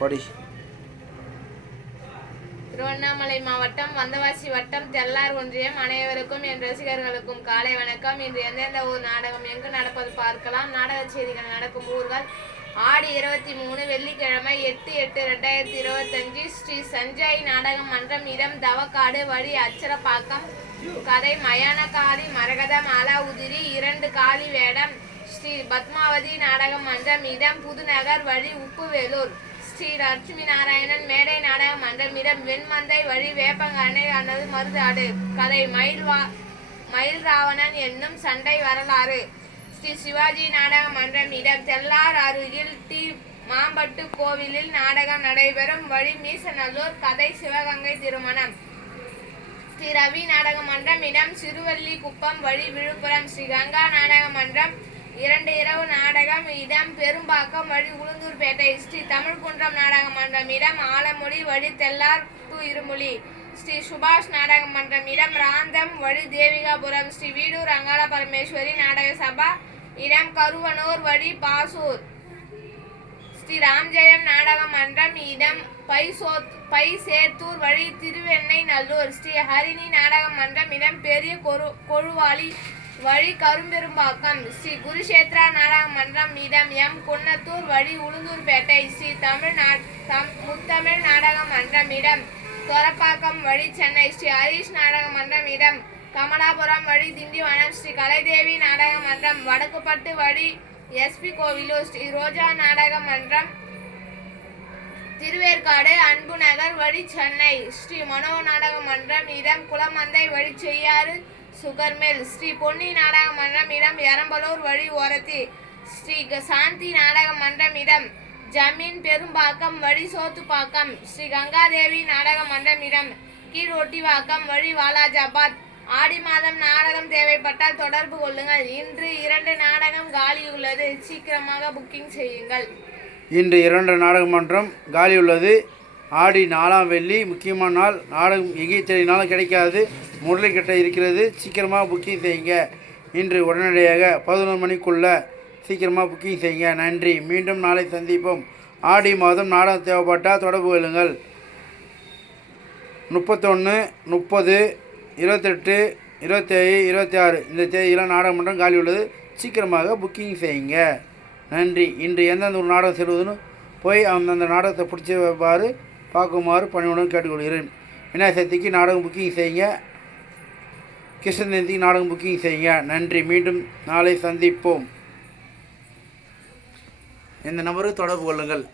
படி. திருவண்ணாமலை மாவட்டம் வந்தவாசி வட்டம் தெல்லார் ஒன்றியம் அனைவருக்கும் என் ரசிகர்களுக்கும் காலை வணக்கம். இன்று எந்தெந்த ஊர் நாடகம் எங்கு நடப்பது பார்க்கலாம். நாடக செய்திகள் நடக்கும் ஊர்கள்: ஆடி 23 வெள்ளிக்கிழமை 8/8/2025 ஸ்ரீ சஞ்சய் நாடக மன்றம், இடம் தவக்காடு, வழி அச்சரப்பாக்கம், கதை மயானகாரி மரகதம் அலாவுதிரி, 2 காளி வேடம். ஸ்ரீ பத்மாவதி நாடக மன்றம், இடம் புதுநகர், வழி உப்புவேலூர். ஸ்ரீ லட்சுமி நாராயணன் மேடை நாடக மன்றம், இடம் வெண்மந்தை, வழி வேப்பங்கரணை அல்லது மருதாடு, கதை மயில் ராவணன் என்னும் சண்டை வரலாறு. ஸ்ரீ சிவாஜி நாடக மன்றம், இடம் தெல்லார் அருகில் டி மாம்பட்டு கோவிலில் நாடகம் நடைபெறும், வழி மீசநல்லூர், கதை சிவகங்கை திருமணம். ஸ்ரீ ரவி நாடக மன்றம், இடம் சிறுவள்ளி குப்பம், வழி விழுப்புரம். ஸ்ரீ கங்கா நாடக மன்றம், 2 இரவு நாடகம், இடம் பெரும்பாக்கம், வழி உளுந்தூர்பேட்டை. ஸ்ரீ தமிழ்குன்றம் நாடக மன்றம், இடம் ஆலமொழி, வழி தெல்லார் டு இருமொழி. ஸ்ரீ சுபாஷ் நாடக மன்றம், இடம் ராந்தம், வழி தேவிகாபுரம். ஸ்ரீ வீடூர் அங்காள பரமேஸ்வரி நாடக சபா, இடம் கருவனூர், வழி பாசூர். ஸ்ரீ ராம்ஜெயம் நாடக மன்றம், இடம் பைசேத்தூர், வழி திருவெண்ணை நல்லூர். ஸ்ரீ ஹரிணி நாடக மன்றம், இடம் பெரிய கொழுவாளி, வழி கரும்பெரும்பாக்கம். ஸ்ரீ குருஷேத்ரா நாடக மன்றம், இடம் எம் குன்னத்தூர், வழி உளுந்தூர்பேட்டை. ஸ்ரீ முத்தமிழ் நாடக மன்றம், இடம் தொரப்பாக்கம், வழி சென்னை. ஸ்ரீ ஹரீஷ் நாடக மன்றம், இடம் கமலாபுரம், வழி திண்டிவனம். ஸ்ரீ கலைதேவி நாடக மன்றம், வடக்குப்பட்டு, வழி எஸ்பி கோவிலூர். ஸ்ரீ ரோஜா நாடக மன்றம், திருவேற்காடு அன்பு நகர், வழி சென்னை. ஸ்ரீ மனோ நாடக மன்றம், இடம் குளமந்தை, வழி செய்யாறு சுகர்மேல். ஸ்ரீ பொன்னி நாடக மன்றம், இடம் எரம்பலூர், வழி ஓரத்தி. ஸ்ரீ சாந்தி நாடக மன்றம், இடம் ஜமீன் பெரும்பாக்கம், வழி சோத்துப்பாக்கம். ஸ்ரீ கங்காதேவி நாடக மன்றம், இடம் கீழ் ஒட்டிவாக்கம், வழி வாலாஜாபாத். ஆடி மாதம் நாடகம் தேவைப்பட்டால் தொடர்பு கொள்ளுங்கள். இன்று 2 நாடகம் காலி உள்ளது, சீக்கிரமாக புக்கிங் செய்யுங்கள். இன்று 2 நாடக மன்றம் காலி உள்ளது. ஆடி 4ஆம் வெள்ளி முக்கியமான நாள். நாடகம் எங்கே தேடினாலும் கிடைக்காது, முதலைக்கிட்ட இருக்கிறது. சீக்கிரமாக புக்கிங் செய்யுங்க. இன்று உடனடியாக 11 மணிக்குள்ளே சீக்கிரமாக புக்கிங் செய்யுங்க. நன்றி. மீண்டும் நாளை சந்திப்போம். ஆடி மாதம் நாடகம் தேவைப்பட்டால் தொடர்பு கொள்ளுங்கள். 31, 30, 28, 27, 26 இந்த தேதியெல்லாம் நாடக மன்றம் காலி உள்ளது. சீக்கிரமாக புக்கிங் செய்யுங்க. நன்றி. இன்று எந்தெந்த ஒரு நாடகம் செல்வதுன்னு போய் அந்தந்த நாடகத்தை பிடிச்சவாறு பார்க்குமாறு பணியுடன் கேட்டுக்கொள்கிறேன். விநாயகர் சதுர்த்திக்கு நாடகம் புக்கிங் செய்யுங்க. கிருஷ்ண ஜெயந்திக்கு நாடகம் புக்கிங் செய்யுங்க. நன்றி. மீண்டும் நாளை சந்திப்போம். இந்த நம்பருக்கு தொடர்பு கொள்ளுங்கள்.